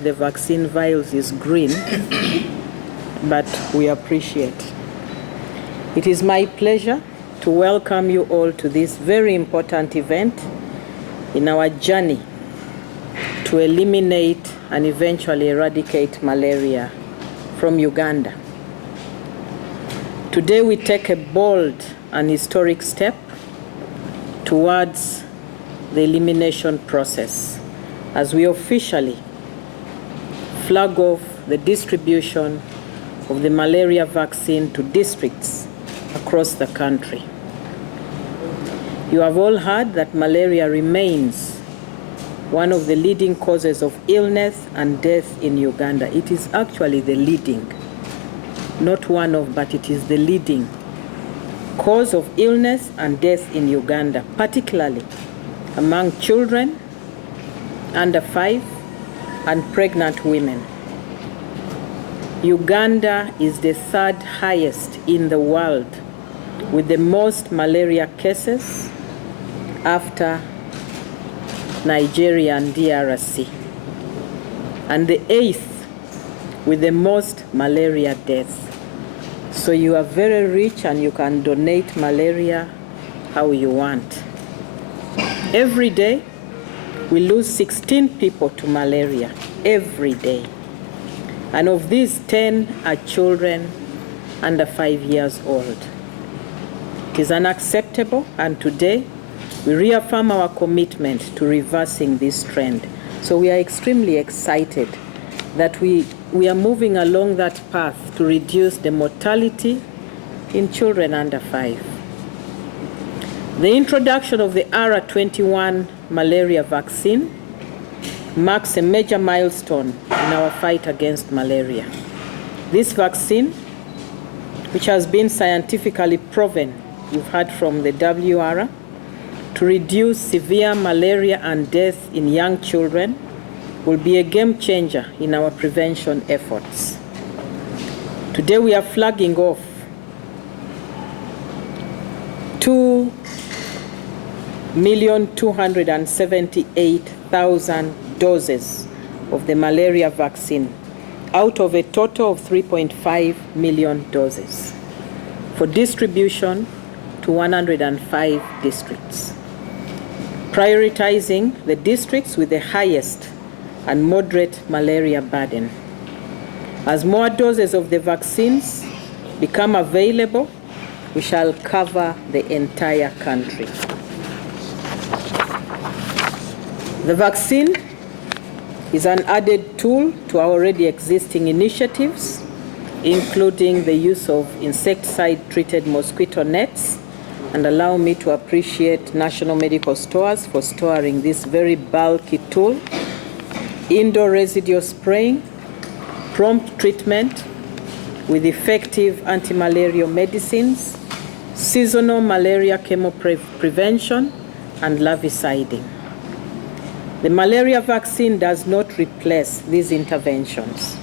The vaccine vials is green, but we appreciate. It is my pleasure to welcome you all to this very important event in our journey to eliminate and eventually eradicate malaria from Uganda. Today we take a bold and historic step towards the elimination process as we officially flag off the distribution of the malaria vaccine to districts across the country. You have all heard that malaria remains one of the leading causes of illness and death in Uganda. It is actually the leading, not one of, but it is the leading cause of illness and death in Uganda, particularly among children under 5 and pregnant women. Uganda is the third highest in the world with the most malaria cases after Nigeria and DRC, and the 8th with the most malaria deaths. So you are very rich and you can donate malaria how you want. Every day, we lose 16 people to malaria every day. And of these, 10 are children under 5 years old. It is unacceptable, and today we reaffirm our commitment to reversing this trend. So we are extremely excited that we are moving along that path to reduce the mortality in children under 5. The introduction of the R21 malaria vaccine marks a major milestone in our fight against malaria. This vaccine, which has been scientifically proven, you've heard from the WR, to reduce severe malaria and death in young children, will be a game changer in our prevention efforts. Today we are flagging off 2,278,000 doses of the malaria vaccine out of a total of 3.5 million doses for distribution to 105 districts, prioritizing the districts with the highest and moderate malaria burden. As more doses of the vaccines become available, we shall cover the entire country. The vaccine is an added tool to our already existing initiatives, including the use of insecticide-treated mosquito nets, and allow me to appreciate National Medical Stores for storing this very bulky tool, indoor residual spraying, prompt treatment with effective anti-malarial medicines, seasonal malaria chemo prevention, and larviciding. The malaria vaccine does not replace these interventions.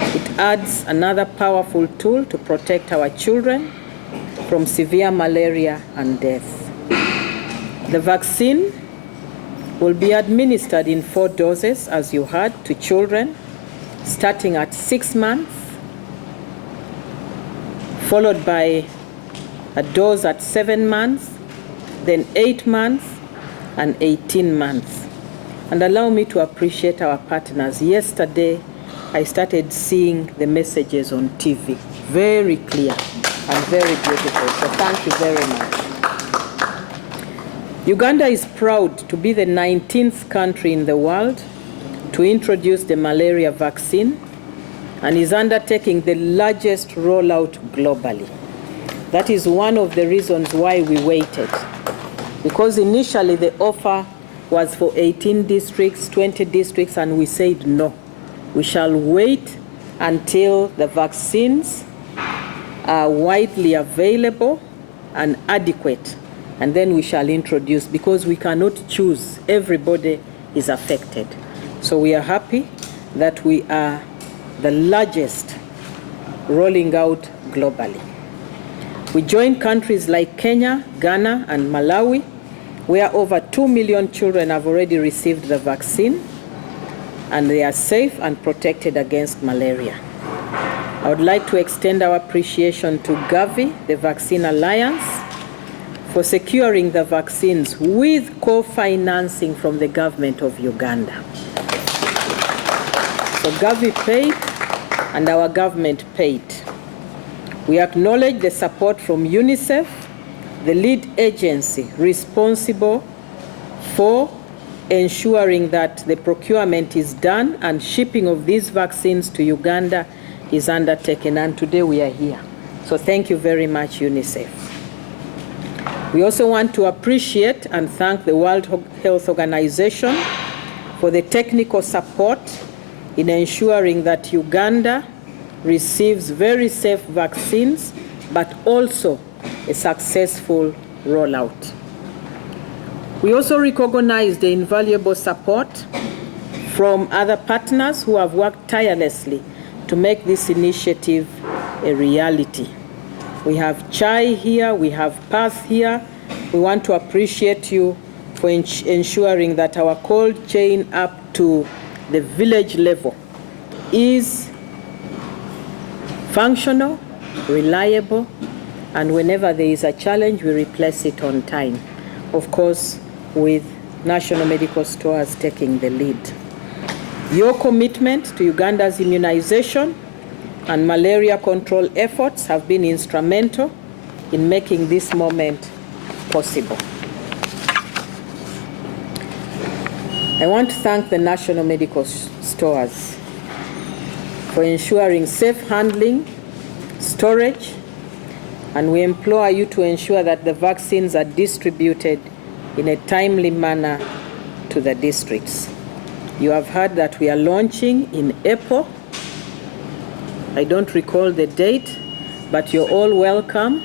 It adds another powerful tool to protect our children from severe malaria and death. The vaccine will be administered in 4 doses, as you heard, to children, starting at 6 months, followed by a dose at 7 months, then 8 months, and 18 months. And allow me to appreciate our partners. Yesterday, I started seeing the messages on TV. Very clear and very beautiful. So thank you very much. Uganda is proud to be the 19th country in the world to introduce the malaria vaccine and is undertaking the largest rollout globally. That is one of the reasons why we waited, because initially the offer was for 18 districts, 20 districts, and we said no. We shall wait until the vaccines are widely available and adequate, and then we shall introduce, because we cannot choose. Everybody is affected. So we are happy that we are the largest rolling out globally. We join countries like Kenya, Ghana, and Malawi, where over 2 million children have already received the vaccine, and they are safe and protected against malaria. I would like to extend our appreciation to Gavi, the Vaccine Alliance, for securing the vaccines with co-financing from the government of Uganda. So Gavi paid and our government paid. We acknowledge the support from UNICEF, the lead agency responsible for ensuring that the procurement is done and shipping of these vaccines to Uganda is undertaken, and today we are here. So thank you very much, UNICEF. We also want to appreciate and thank the World Health Organization for the technical support in ensuring that Uganda receives very safe vaccines, but also a successful rollout. We also recognize the invaluable support from other partners who have worked tirelessly to make this initiative a reality. We have CHAI here, we have PATH here. We want to appreciate you for ensuring that our cold chain up to the village level is functional, reliable, and whenever there is a challenge, we replace it on time. Of course, with National Medical Stores taking the lead. Your commitment to Uganda's immunization and malaria control efforts have been instrumental in making this moment possible. I want to thank the National Medical Stores for ensuring safe handling, storage, and we implore you to ensure that the vaccines are distributed in a timely manner to the districts. You have heard that we are launching in April. I don't recall the date, but you're all welcome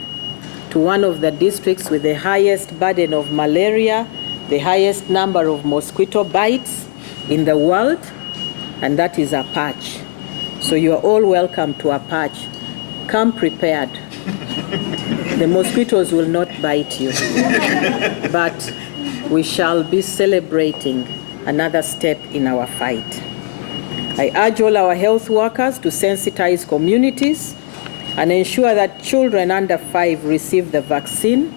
to one of the districts with the highest burden of malaria, the highest number of mosquito bites in the world, and that is Apache. So you are all welcome to Apache. Come prepared. The mosquitoes will not bite you, but we shall be celebrating another step in our fight. I urge all our health workers to sensitize communities and ensure that children under 5 receive the vaccine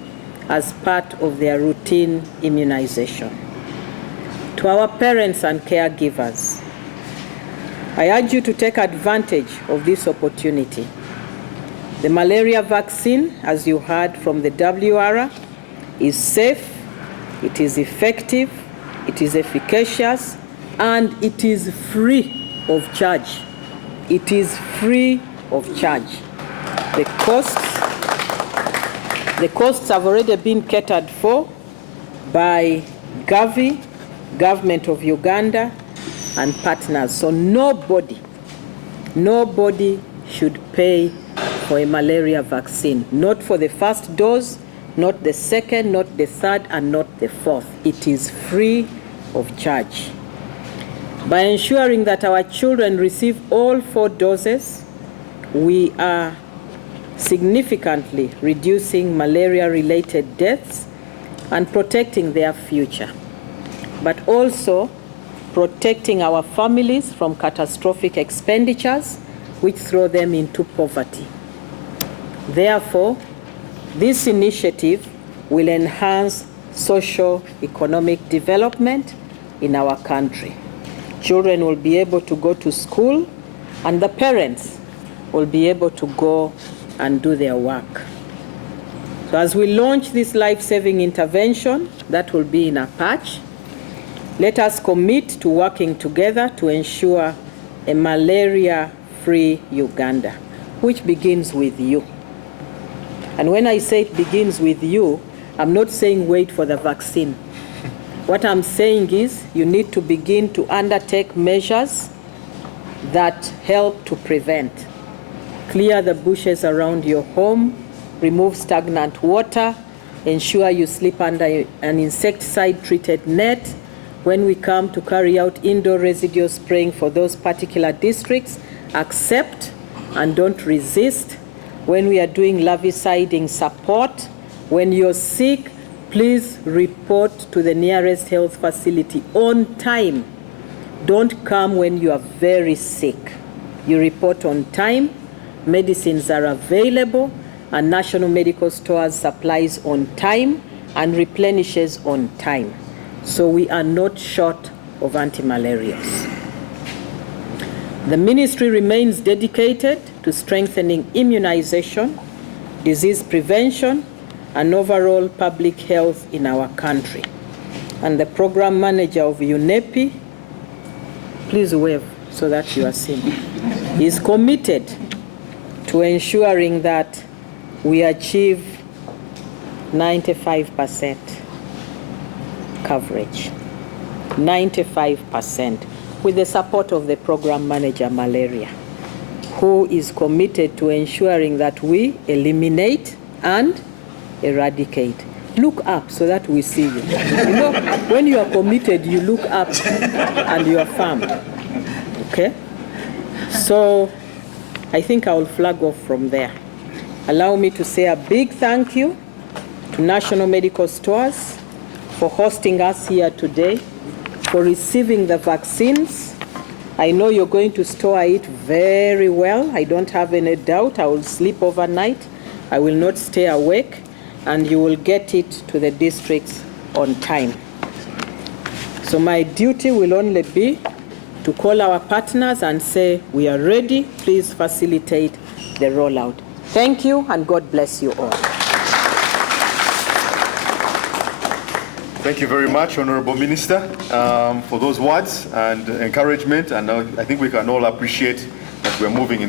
as part of their routine immunization. To our parents and caregivers, I urge you to take advantage of this opportunity. The malaria vaccine, as you heard from the WR, is safe, it is effective, it is efficacious, and it is free of charge. It is free of charge. The costs have already been catered for by Gavi, Government of Uganda, and partners. So nobody should pay for a malaria vaccine. Not for the first dose, not the second, not the third, and not the fourth. It is free of charge. By ensuring that our children receive all 4 doses, we are significantly reducing malaria-related deaths and protecting their future, but also protecting our families from catastrophic expenditures which throw them into poverty. Therefore, this initiative will enhance socio-economic development in our country. Children will be able to go to school, and the parents will be able to go and do their work. So as we launch this life-saving intervention that will be in Apache, let us commit to working together to ensure a malaria-free Uganda, which begins with you. And when I say it begins with you, I'm not saying wait for the vaccine. What I'm saying is you need to begin to undertake measures that help to prevent. Clear the bushes around your home, remove stagnant water, ensure you sleep under an insecticide-treated net. When we come to carry out indoor residue spraying for those particular districts, accept and don't resist. When we are doing larviciding support, when you're sick, please report to the nearest health facility on time. Don't come when you are very sick. You report on time, medicines are available, and National Medical Stores supplies on time and replenishes on time. So we are not short of anti-malarials. The ministry remains dedicated to strengthening immunization, disease prevention, and overall public health in our country. And the program manager of UNEPI, please wave so that you are seen, is committed to ensuring that we achieve 95% coverage, 95%, with the support of the program manager malaria, who is committed to ensuring that we eliminate and eradicate. Look up so that we see you. You know, when you are committed, you look up and you are firm. Okay? So I think I will flag off from there. Allow me to say a big thank you to National Medical Stores for hosting us here today, for receiving the vaccines. I know you're going to store it very well. I don't have any doubt. I will sleep overnight. I will not stay awake, and you will get it to the districts on time. So my duty will only be to call our partners and say, we are ready, please facilitate the rollout. Thank you, and God bless you all. Thank you very much, Honorable Minister, for those words and encouragement, and I think we can all appreciate that we're moving in the